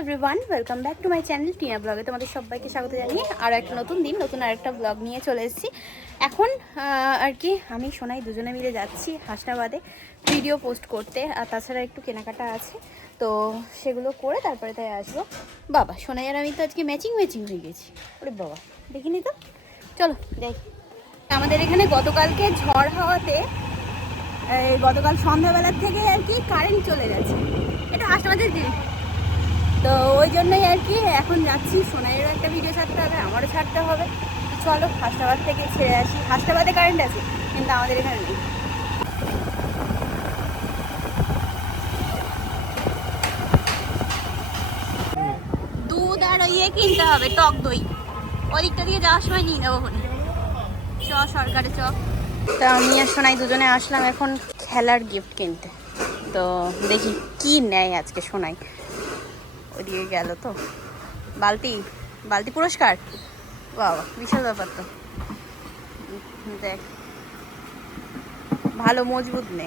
Everyone welcome back to my channel Tina ব্লগে তোমাদের সবাইকে স্বাগত জানিয়ে আর একটা নতুন দিন, নতুন আরেকটা ব্লগ নিয়ে চলে এসেছি। এখন আর কি, আমি সোনাই দুজনে মিলে যাচ্ছি হাসনাবাদে ভিডিও পোস্ট করতে, আর তাছাড়া একটু কেনাকাটা আছে। তো সেগুলো করে তারপরে তাই আসব। বাবা, সোনাই আর আমি তো আজকে ম্যাচিং ম্যাচিং হয়ে গেছি। ওরে বাবা, দেখিনি তো? চলো, যাই। আমাদের এখানে গতকালকে ঝড় হওয়াতে গতকাল সন্ধ্যাবেলার থেকে আর কি কারেন্ট চলে গেছে। এটা হাসনাবাদের দিন। তো ওই জন্যই আর কি, এখন যাচ্ছি সোনাইয়েরও একটা ভিডিও ছাড়তে হবে, আমারও ছাড়তে হবে। চলো, হাসনাবাদ থেকে ছেড়ে আসি। হাসনাবাদে কারেন্ট আছে, কিন্তু আমাদের এখানে নেই। দুধ আর ইয়ে কিনতে হবে, টক দই। ওদিকটা দিয়ে যাওয়ার সময় নিয়ে নেব চ, সরকারে চ। তা আমি আর সোনাই দুজনে আসলাম এখন খেলার গিফট কিনতে। তো দেখি কি নেয় আজকে সোনাই। ওদিকে গেল তো। বালতি বালতি পুরস্কার? বাবা, বিশাল ব্যাপার তো। দেখ, ভালো মজবুত নে।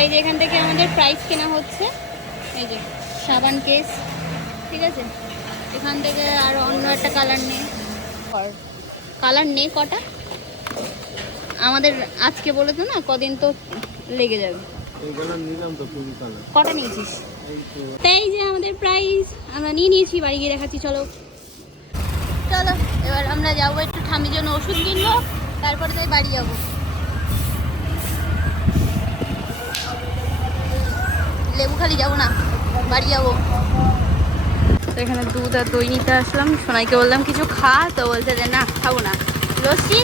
এই যে এখান থেকে আমাদের প্রাইস কেনা হচ্ছে। এই যে, সাবান কেস ঠিক আছে? এখান থেকে আর অন্য একটা কালার নেই কালার নেই কটা? আমাদের আজকে বলে তো না, কদিন তো লেগে যাবে। কটা নিয়েছিস? তাই যে আমাদের প্রাইস আমরা নিয়ে নিয়েছি, বাড়ি গিয়ে দেখাচ্ছি, চলো। চলো, এবার আমরা যাব একটু ঠামির জন্য ওষুধ কিনবো, তারপরে তাই বাড়ি যাব। লেবু খালি যাব না, বাড়ি যাব। তো এখানে দুধ আর দই নিতে আসলাম। সোনাইকে বললাম, কিছু খা? তো বলছে যে, না, খাব না। লস্যি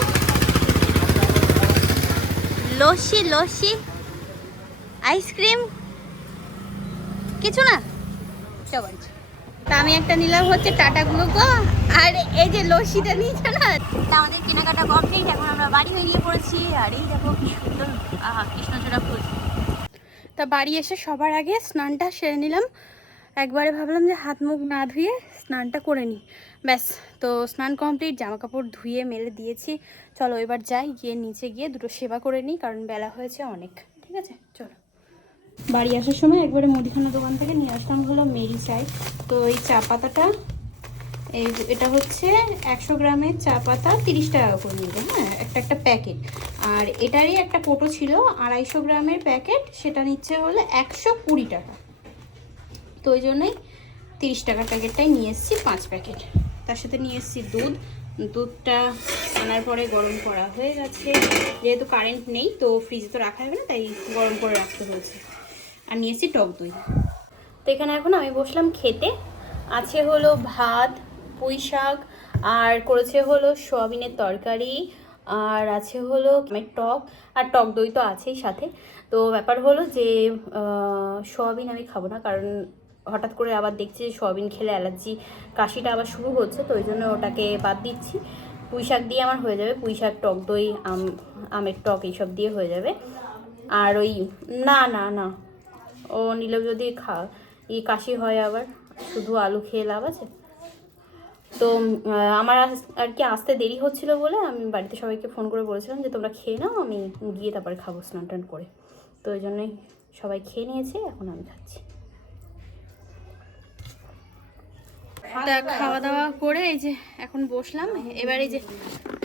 লস্যি লস্যি। Ice cream. কিছু না? তা আমি একটা নিলাম হচ্ছে টাটা গ্লুকো আর এই যে লস্যিটা নিয়েছে না? তা আমাদের কেনাকাটা কমপ্লিট এখন আমরা বাড়ি বেরিয়ে পড়েছি। আর এই দেখো কৃষ্ণচূড়া ফুল। তা বাড়ি এসে সবার আগে স্নানটা সেরে নিলাম। একবারে ভাবলাম যে হাত মুখ না ধুয়ে স্নানটা করে নিই। ব্যাস, তো স্নান কমপ্লিট জামা কাপড় ধুয়ে, মেলে দিয়েছি। চলো এবার যাই, গিয়ে নিচে গিয়ে দুটো সেবা করে নিই, কারণ বেলা হয়েছে অনেক। ঠিক আছে? চলো। বাড়ি আসার সময় একবারে মুদিখানা দোকান থেকে নিয়ে আসলাম হলো মেরি চাই। তো এই চা পাতাটা, এই এটা হচ্ছে একশো গ্রামের চা পাতা তিরিশ টাকা করে নেবে হ্যাঁ? একটা একটা প্যাকেট। আর এটারই একটা কোটো ছিল, আড়াইশো গ্রামের প্যাকেট, সেটা নিচ্ছে হলো একশো কুড়ি টাকা। তো ওই জন্যই তিরিশ টাকার প্যাকেটটাই নিয়ে এসেছি, পাঁচ প্যাকেট। তার সাথে নিয়ে এসেছি দুধ। দুধটা আনার পরে গরম করা হয়ে গেছে। যেহেতু কারেন্ট নেই, তো ফ্রিজে তো রাখা যাবে না, তাই গরম করে রাখতে হয়েছে। আর নিয়ে এসেছি টক দই। তো এখানে এখন আমি বসলাম খেতে। আছে হলো ভাত, পুঁই শাক, আর করেছে হলো সোয়াবিনের তরকারি, আর আছে হলো টক, আর টক দই তো আছেই সাথে। তো ব্যাপার হলো যে সোয়াবিন আমি খাব না, কারণ হঠাৎ করে আবার দেখছি যে সোয়াবিন খেলে অ্যালার্জি, কাশিটা আবার শুরু হচ্ছে, তো ওই জন্য ওটাকে বাদ দিচ্ছি। পুঁই শাক দিয়ে আমার হয়ে যাবে, পুঁই শাক, টক দই, আম, আমের টক এইসব দিয়ে হয়ে যাবে। আর ওই, না না না, ও নিলেও যদি খা, ই কাশি হয় আবার, শুধু আলু খেয়ে লাভ আছে? তো আমার আর কি আসতে দেরি হচ্ছিল বলে আমি বাড়িতে সবাইকে ফোন করে বলেছিলাম যে তোমরা খেয়ে নাও, আমি গিয়ে তারপরে খাব স্নান টান করে। তো ওই জন্যই সবাই খেয়ে নিয়েছে, এখন আমি খাচ্ছি। তা খাওয়া দাওয়া করে এই যে এখন বসলাম। এবার এই যে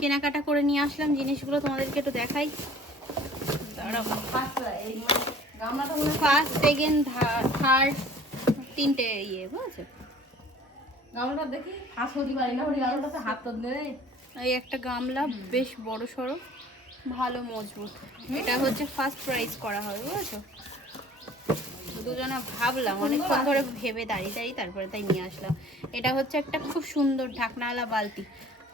কেনাকাটা করে নিয়ে আসলাম জিনিসগুলো তোমাদেরকে একটু দেখাই। ফার্স্ট সেকেন্ড থার্ড তিনটে ইয়ে বুঝেছ? এই একটা গামলা বেশ বড় সড়ো ভালো মজবুত। এটা হচ্ছে ফার্স্ট প্রাইজ করা হবে বুঝেছ? দুজনে ভাবলাম, অনেকক্ষণ ধরে ভেবে দাঁড়িয়ে দাঁড়িয়ে তারপরে তাই নিয়ে আসলাম। এটা হচ্ছে একটা খুব সুন্দর ঢাকনাওয়ালা বালতি।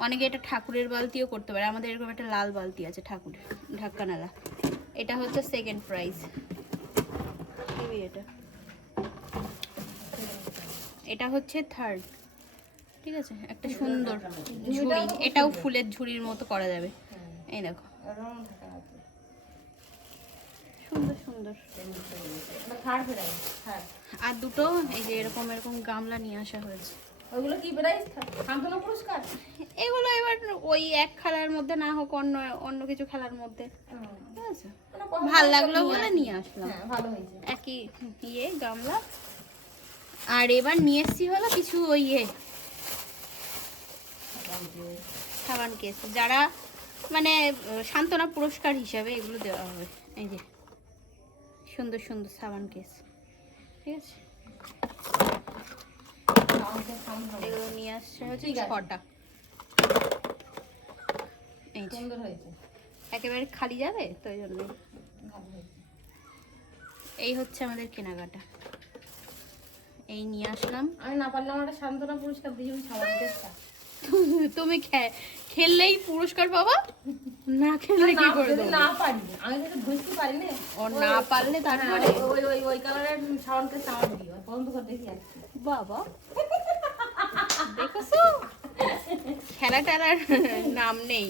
অনেকে এটা ঠাকুরের বালতিও করতে পারে, আমাদের এরকম একটা লাল বালতি আছে ঠাকুরের ঢাক্কানালা এটা হচ্ছে সেকেন্ড প্রাইজ এটা। এটা হচ্ছে থার্ড ঠিক আছে? একটা সুন্দর ঝুড়ি। এটাও ফুলের ঝুড়ির মতো করা যাবে। এই দেখো। সুন্দর। আর দুটো এই যে এরকম এরকম গামলা নিয়ে আসা হয়েছে। ওইগুলো কি প্রাইস শান্তনু পুরস্কার? এগুলো এবার ওই এক খেলার মধ্যে না হোক অন্য অন্য কিছু খেলার মধ্যে। ভালো লাগল বলে নিয়ে আসলাম। হ্যাঁ ভালো হয়েছে। একই ইয়ে গামলা। আর এবার নিয়ে এসছি হলো কিছু ওই ইয়ে সাবান কেস। যারা মানে সান্ত্বনা পুরস্কার হিসাবে এগুলো দেওয়া হবে এই যে সুন্দর সুন্দর সাবান কেস। ঠিক আছে। এগুলো নিয়ে আসছে হচ্ছে ঠিক ছটা। এই একেবারে খালি যাবে তো ওই জন্য এই হচ্ছে আমাদের কেনাকাটা। এই নিয়ে আসলাম। আমি না পারলে আমার একটা সান্ত্বনা পুরস্কার দিয়ে সাবান কেসটা। তুমি খে- খেললেই পুরস্কার পাবা? না খেললে কি করে যদি না পারি আমি তো ধরতে পারি না। ও না পারলে তারপরে? হ্যাঁ, ওই ওই ওই কালারের কেসটা আমার দিও বন্ধ করে দেখি আসছি বাবা। দেখেছ? খেলা টেলার নাম নেই।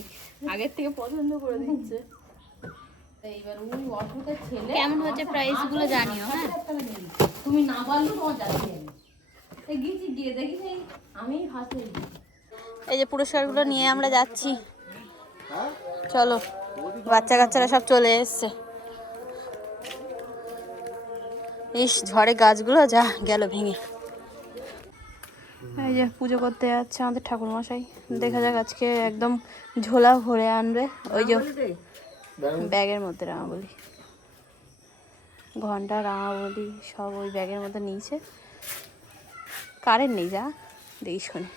আগের থেকে পছন্দ করে দিচ্ছে। এইবার ওই অসুখের ছেলে কেমন হচ্ছে প্রাইসগুলো জানিও হ্যাঁ? তুমি না তোমার যাচ্ছি আমি এই গেছি গিয়ে দেখি আমি হাসি এই যে পুরস্কারগুলো নিয়ে আমরা যাচ্ছি। চলো বাচ্চা কাচ্চারা সব চলে এসছে। ইস, ঝড়ে গাছগুলো যা গেল ভেঙে। এই যে পুজো করতে যাচ্ছে আমাদের ঠাকুর মশাই দেখা যাক আজকে একদম ঝোলা ভরে আনবে। ওই যে ব্যাগের মধ্যে রাঙাবলি। ঘণ্টা, রাঙাবলি সব ওই ব্যাগের মধ্যে নিয়েছে। কারেন্ট নেই যা, দেখিস শুনে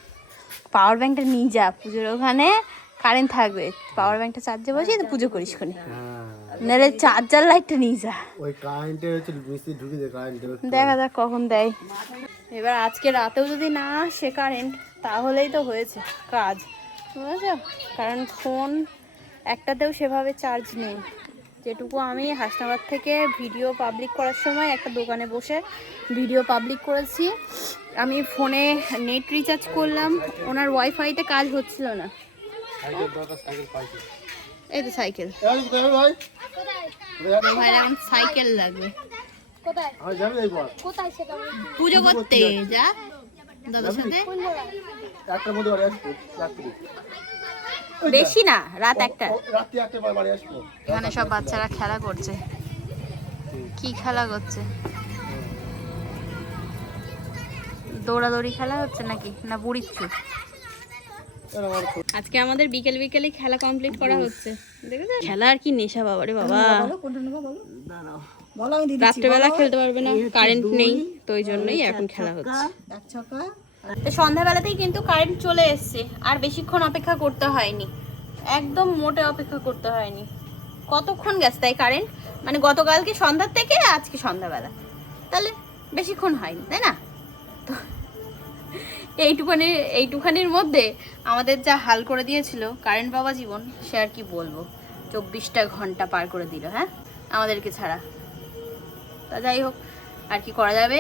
পাওয়ার ব্যাংকটা নিয়ে যা পুজোর ওখানে কারেন্ট থাকবে। পাওয়ার ব্যাংকটা চার্জে বসিয়ে তো পুজো করিস খুনে। নাহলে চার্জার লাইটটা নিয়ে যা। ওই কারেন্টে হচ্ছে মিস্ত্রি ঢুকে দেয় কারেন্টে দেখা যাক কখন দেয়। এবার আজকে রাতেও যদি না আসে কারেন্ট তাহলেই তো হয়েছে কাজ। বুঝেছ? কারণ ফোন একটাতেও সেভাবে চার্জ নেই। যেটুকু আমি হাসনাবাদ থেকে ভিডিও পাবলিক করার সময় একটা দোকানে বসে ভিডিও পাবলিক করেছি। আমি ফোনে নেট রিচার্জ করলাম। ওনার ওয়াইফাইতে কাজ হচ্ছিল না। এই তো সাইকেল। সাইকেল লাগবে। পুজো করতে যা। দাদার সাথে? বেশি না রাত একটা। ও, রাত্রি একটা বাড়ি আসব। এখানে সব বাচ্চারা খেলা করছে। কি খেলা করছে? দৌড়াদৌড়ি খেলা হচ্ছে নাকি? না বুড়ির চুপ? খুব- আজকে আমাদের বিকেল বিকেলে খেলা কমপ্লিট করা হচ্ছে। দেখেছ খেলা আর কি নেশা বাবারে বাবা। রাত্রেবেলা খেলতে পারবে না কারেন্ট নেই তো ওই জন্যই এখন খেলা হচ্ছে। তো সন্ধ্যাবেলাতেই কিন্তু কারেন্ট চলে এসছে, আর বেশিক্ষণ অপেক্ষা করতে হয়নি। একদম মোটে অপেক্ষা করতে হয়নি। কতক্ষণ গেছে তাই কারেন্ট মানে গতকালকে সন্ধ্যার থেকে, আজকে সন্ধ্যাবেলা। তাহলে বেশিক্ষণ হয়নি, তাই না? তো এইটুখানি, এইটুখানির মধ্যে আমাদের যা হাল করে দিয়েছিল কারেন্ট বাবা জীবন, সে আর কি বলব? চব্বিশটা ঘণ্টা পার করে দিল হ্যাঁ? আমাদেরকে ছাড়া। তা যাই হোক আর কি করা যাবে?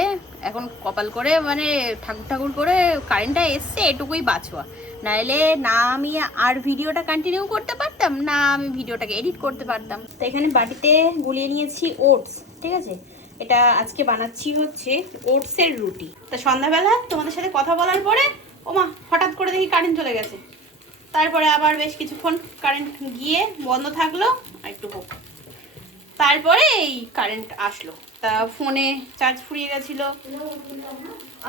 এখন কপাল করে মানে ঠাকুর ঠাকুর করে কারেন্টটা এসছে, এটুকুই বাঁচোয়া নাইলে না আমি আর ভিডিওটা কন্টিনিউ করতে পারতাম, না আমি ভিডিওটাকে এডিট করতে পারতাম। তো এখানে বাটিতে গুলিয়ে নিয়েছি ওটস ঠিক আছে? এটা আজকে বানাচ্ছি হচ্ছে ওটসের রুটি। তা সন্ধ্যাবেলা তোমাদের সাথে কথা বলার পরে, ওমা, হঠাৎ করে দেখি কারেন্ট চলে গেছে। তারপরে আবার বেশ কিছুক্ষণ কারেন্ট গিয়ে বন্ধ থাকল একটু হোক। তারপরে এই কারেন্ট আসলো। তা ফোনে চার্জ ফুরিয়ে গেছিল।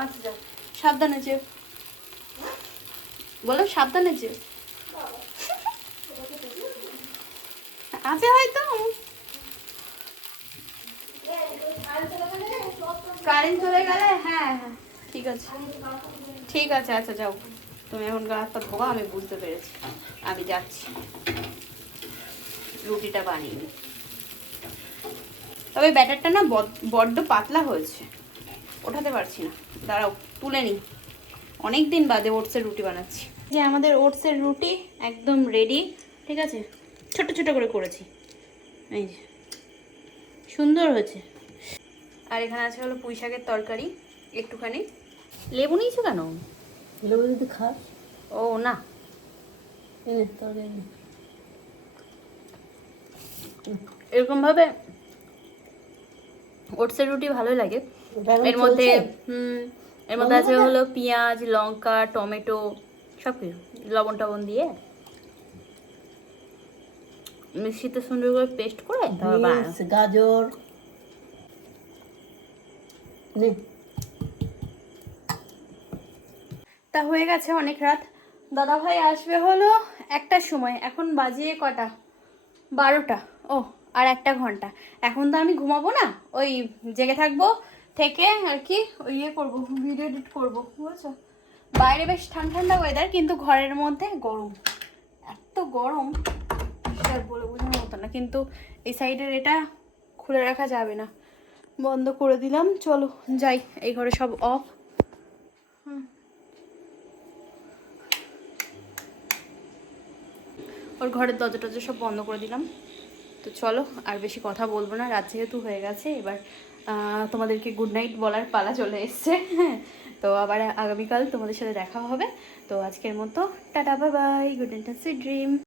আচ্ছা। সাবধানে যে বলো, সাবধানে যে আছে হয়তো। কারেন্ট চলে গেলে হ্যাঁ হ্যাঁ ঠিক আছে। ঠিক আছে আচ্ছা যাও। তুমি এখন গা হাত ধোয়া আমি বুঝতে পেরেছি। আমি যাচ্ছি। রুটিটা বানিয়ে। তবে ব্যাটারটা না বড- বড্ড পাতলা হয়েছে। ওঠাতে পারছি না। দাঁড়াও তুলে নিই। অনেক দিন বাদে ওটসের রুটি বানাচ্ছি। যে আমাদের ওটসের রুটি একদম রেডি ঠিক আছে? ছোট ছোট করে করেছি। এই যে সুন্দর হয়েছে। আর এখানে আছে হলো পুঁই শাকের তরকারি একটুখানি। লেবু নিয়েছো কেন? লেবু যদি খাস। ও না। এনে তরকারি এরকম ভাবে ওটসের রুটি ভালোই লাগে। এর মধ্যে হুম এর মধ্যে আছে হলো পেঁয়াজ লঙ্কা টমেটো সব কিছু লবণ টবণ দিয়ে। মিক্সিতে সুন্দর করে পেস্ট করে গাজর। নে। তা হয়ে গেছে অনেক রাত। দাদা ভাই আসবে হলো একটার সময় এখন বাজিয়ে কটা? বারোটা। ও আর একটা ঘণ্টা। এখন তো আমি ঘুমাবো না, ওই জেগে থাকব, থেকে আর কি, ওই ইয়ে করব ভিডিও এডিট করব, বুঝেছ? বাইরে বেশ ঠান্ডা ঠান্ডা ওয়েদার কিন্তু ঘরের মধ্যে গরম। এত গরম বলে বোঝানোর মতো না, কিন্তু এই সাইডের এটা খুলে রাখা যাবে না। বন্ধ করে দিলাম, চলো, যাই, এই ঘরে সব অফ ওর ঘরের দরজা টরজা সব বন্ধ করে দিলাম। তো চলো, আর বেশি কথা বলব না, রাত যেহেতু হয়ে গেছে, এবার তোমাদেরকে গুড নাইট বলার পালা চলে এসছে। তো আবার আগামীকাল তোমাদের সাথে দেখা হবে। তো আজকের মতো, tata bye bye good night sweet dream